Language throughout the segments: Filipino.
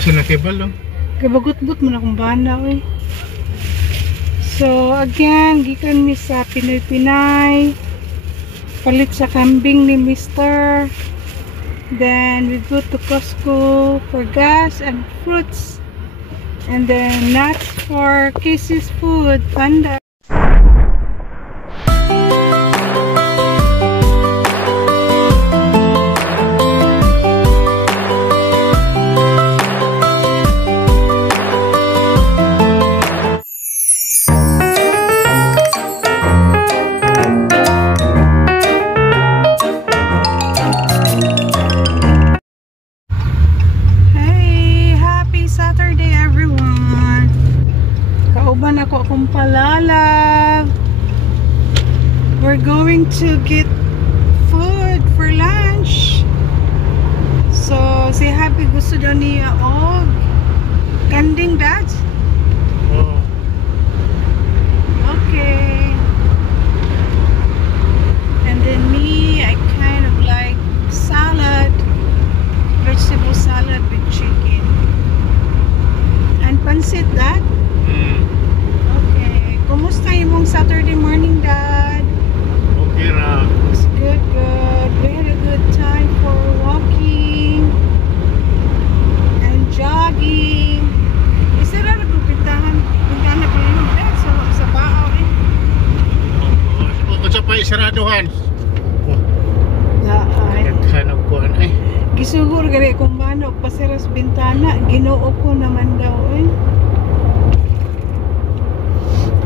Basa na kebal, no? Kabagot-but mo na kung bana, eh. So, again, gikan mi sa Pinoy-Pinay. Palit sa kambing ni Mr. Then, we go to Costco for gas and fruits. And then, nuts for Casey's food. Panda. Ako akong palalag. We're going to get food for lunch. So, si Happy gusto daw niya og kanding, Dad? Oo. Okay. And then me, I kind of like salad. Vegetable salad with chicken. And pansit, Dad? Kumusta yung Saturday morning, Dad? Okay ra. It's good, good. We had a good time for walking and jogging. Isa na nagpupintahan. Pintahan na pala yung bed sa baaw, eh. Kung sa pa isaraduhan. Daan. Naghanap ko, eh. Gisugur gari kung manok pasiras bintana. Ginoo ko naman daw, eh.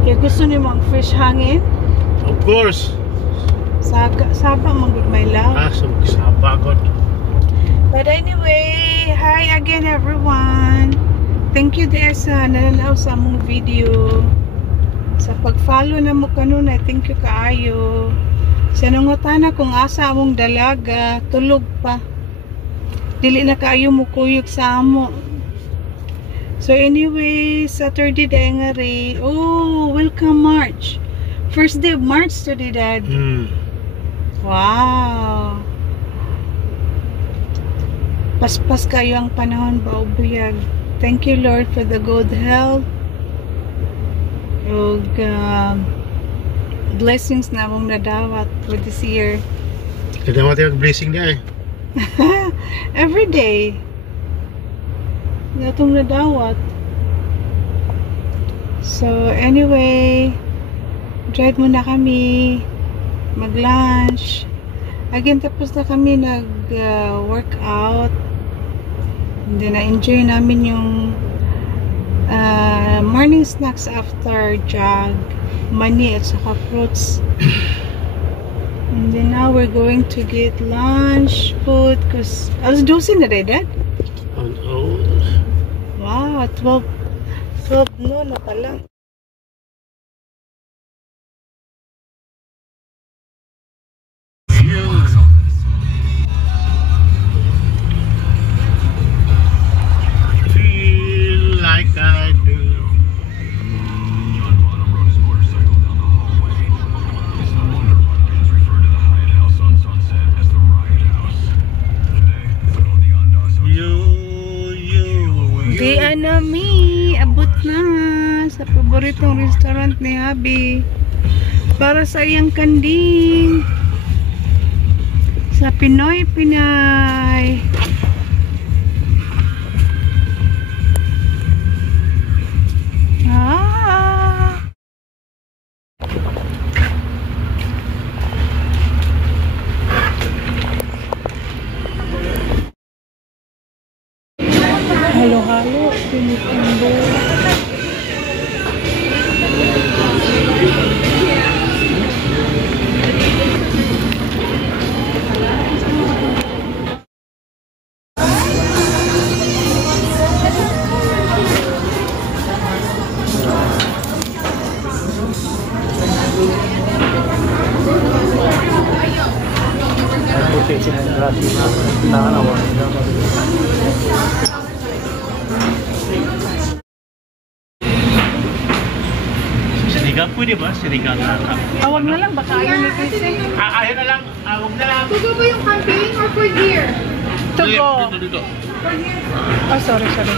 Kaya gusto niyo mag fish hangin? Of course. Saba magod my love. Saba god. But anyway, hi again everyone. Thank you there sa nananaw sa among video. Sa pag-follow na mo kanunay, thank you kaayo. Sa nangutana kung asa among dalaga, tulog pa. Dili na kaayo mo kuyog sa amo. So anyway, Saturday day nga rin. Oh, welcome March. First day of March today, Dad. Wow. Paspas kayo ang panahon ba, ubuyag. Thank you, Lord, for the good health. Og blessings na mong nadawat for this year. Kadamati yung blessing niya, eh. Every day. Natong nadawat. So anyway, drive muna kami, mag-lunch. Again, tapos na kami nag-workout. And then na-enjoy namin yung morning snacks after jog. Mani at saka fruits. And then now we're going to get lunch, food, because alas 12 na rin, Dad? Wow, 12 noon na pala. Feel like I do. Di anami, abot na sa paboritong restaurant ni Habi para sa iyang kanding sa Pinoy-Pinay. Halo-halo, tinitimbo. Sinigang pwede ba? Sinigang na. Awag na lang, baka ayaw ni Chrissy. Ayaw na lang. Awag na lang. Tugo ba yung camping or for deer? Tugo. Dito. Oh, sorry, sorry.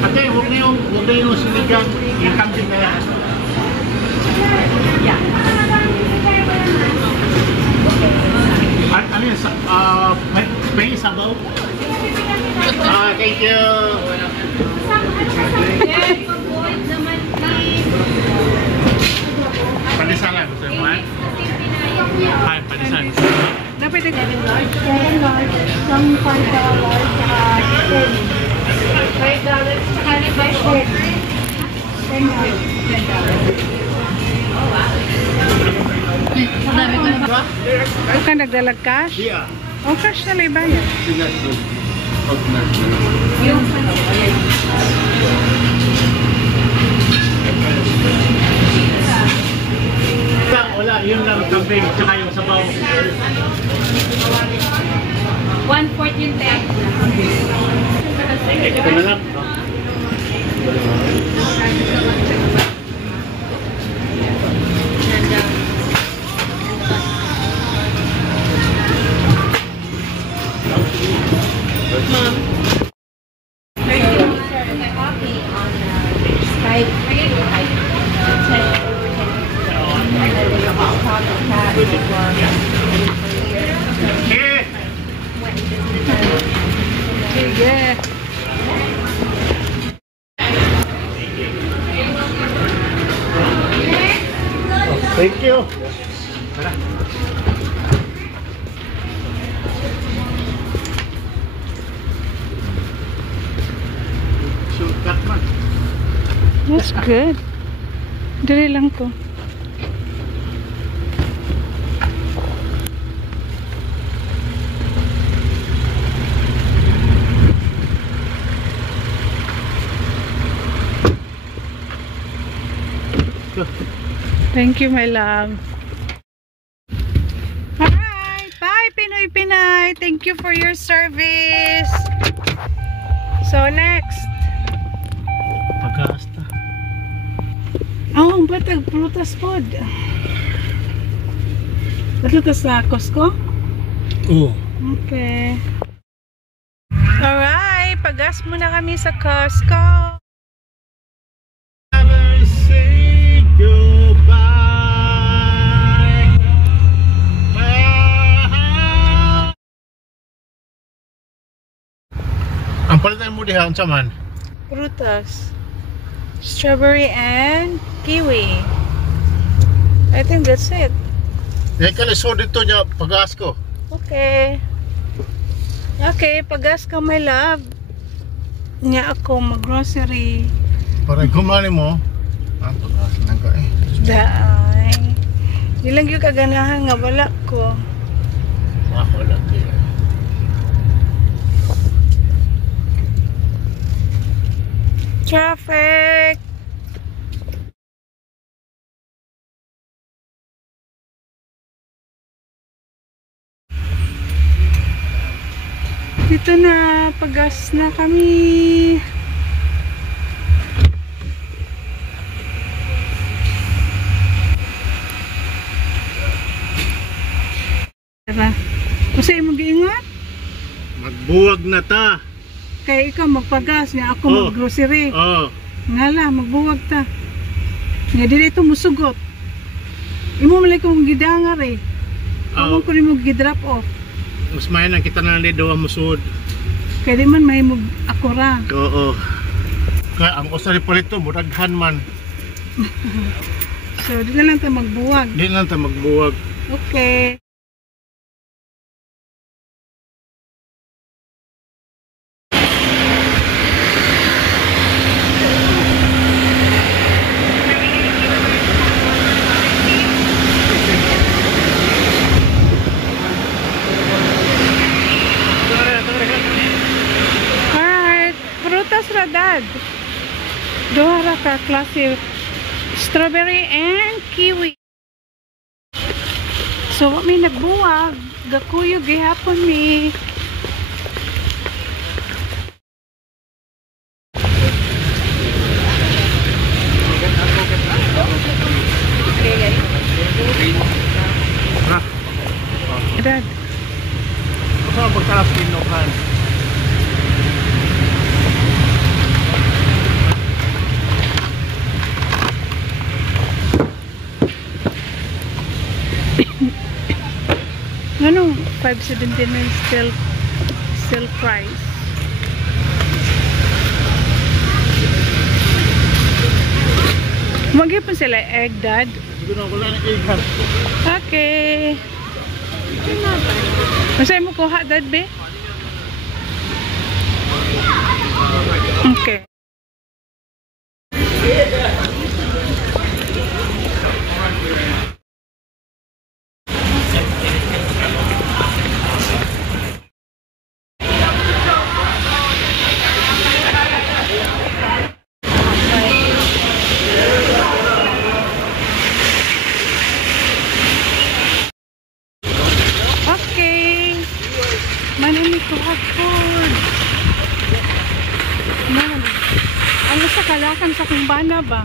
Ate, huwag na yung sinigang. Yung kambing na yan. Ano yun? May sabaw? Thank you. Panisalan, gusto mo eh? Ay, panisalan. Dapat ito. Some $5, Ka nagdalag cash? Yeah. O cash na lang bayad. Wala, yun lang kambing, tsaka yung sabaw. 1/4 yung tag. Ito na lang. Mom. Copy on Skype. Okay. Sige. Thank you. Tara. Shortcut man. That's good. Dali lang to. Thank you, my love. Alright. Bye, Pinoy Pinay. Thank you for your service. So, next. Pagkasta. Oh, ang batag prutas pod. Ito to sa Costco? Oo. Okay. Alright. Pagas muna kami sa Costco. Never say goodbye. Ang palitan mo diha unsa man? Prutas. Strawberry and kiwi. I think that's it. Dahil ka lisod dito niya pag-aas ko. Okay. Okay, pagas ka, my love. Nga ako mag-grocery. Para gumani mo. Ang pag-aas lang ka eh. Daay. Di lang yung kaganahan nga wala ko. Ako lang kayo. Traffic! Dito na, pagas na kami. Diba? Kasi mag-iingat. Magbuwag na ta. Kaya ikaw magpagas, nga ako Oh. mag-grocery. Oo. Ngala, magbuwag ta. Nga dili ito musugot. Imo malay kong gidangar eh. Ako ko rin mo gidrop off. Mas mayan ang kita na lido ang musud. Kaya di man may mag akura. Oo. Kaya ang usari palito, muraghan man. So, di na lang tayo magbuwag. Di lang ta magbuwag. Okay. coffee. Strawberry and kiwi. So, what may nagbuwag? Gakuyo gihapon mi. Dad. Kasi ang pagkalas pinukan. Ano? 5.79 still price. Magyapon sila egg, Dad. Hindi na wala ng egg hat. Okay. Masaya mo kuha, Dad, be? Okay. Manami ko food. Man. Ano sa kalakan sa kumbana ba?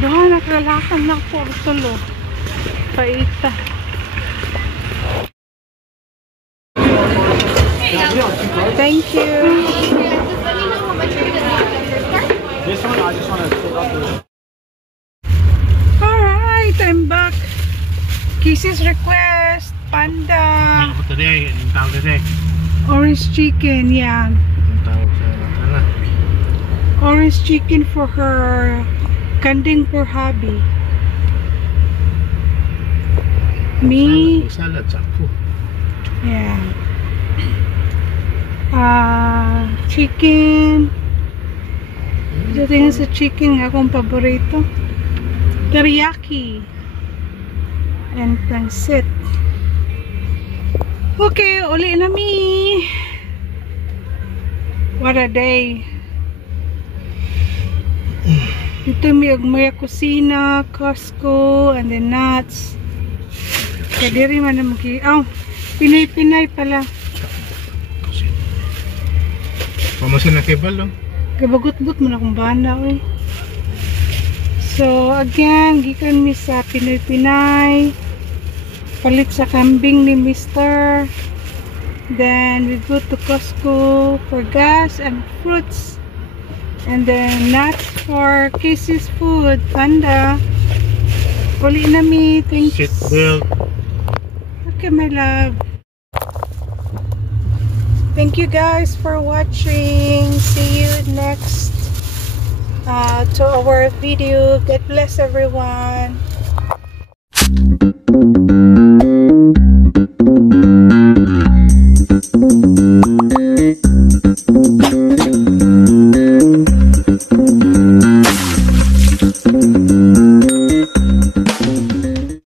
Doon nakalakan na po tulo. Paita. Thank you. This one, I just want to fill up the... Alright, I'm back. Kisses request. Panda. Ano ko today? Anong tawag today? Orange chicken, yeah. Anong tawag sa ano? Orange chicken for her. Kanding for hubby. Me. Salad, sakpo. Yeah. Chicken. Ito tingnan sa chicken nga akong paborito. Teriyaki. And pancit. Okay, uli na mi. What a day. Dito mi og Maya Kusina, Costco, and the nuts. Kaya diri man na magi... Oh, Pinay-Pinay pala. Pamasin na kay Balo. Kabagot-but mo na kung banda, oy. So, again, gikan mi sa Pinay-Pinay. Palit sa kambing ni Mr. Then, we go to Costco for gas and fruits. And then, nuts for Casey's food. Panda. Uli na mi. Thanks. Seatbelt. Okay, my love. Thank you guys for watching. See you next to our video. God bless everyone.